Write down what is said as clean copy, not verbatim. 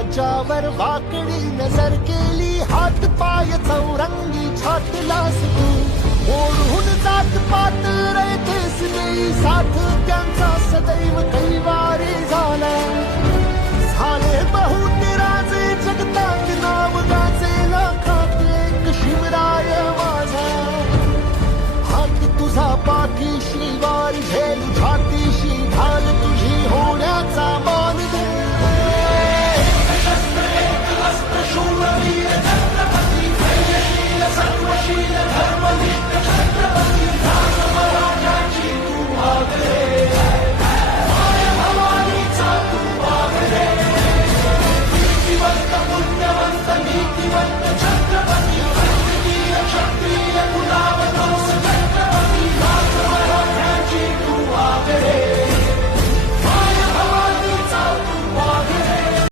राज्यावर वाकडी नजर केली, हात पाय चौरंगी छाटलास तू. ओढून जात पात रयतेस नेई साथ, त्यांचा सदैव कैवारी झाला.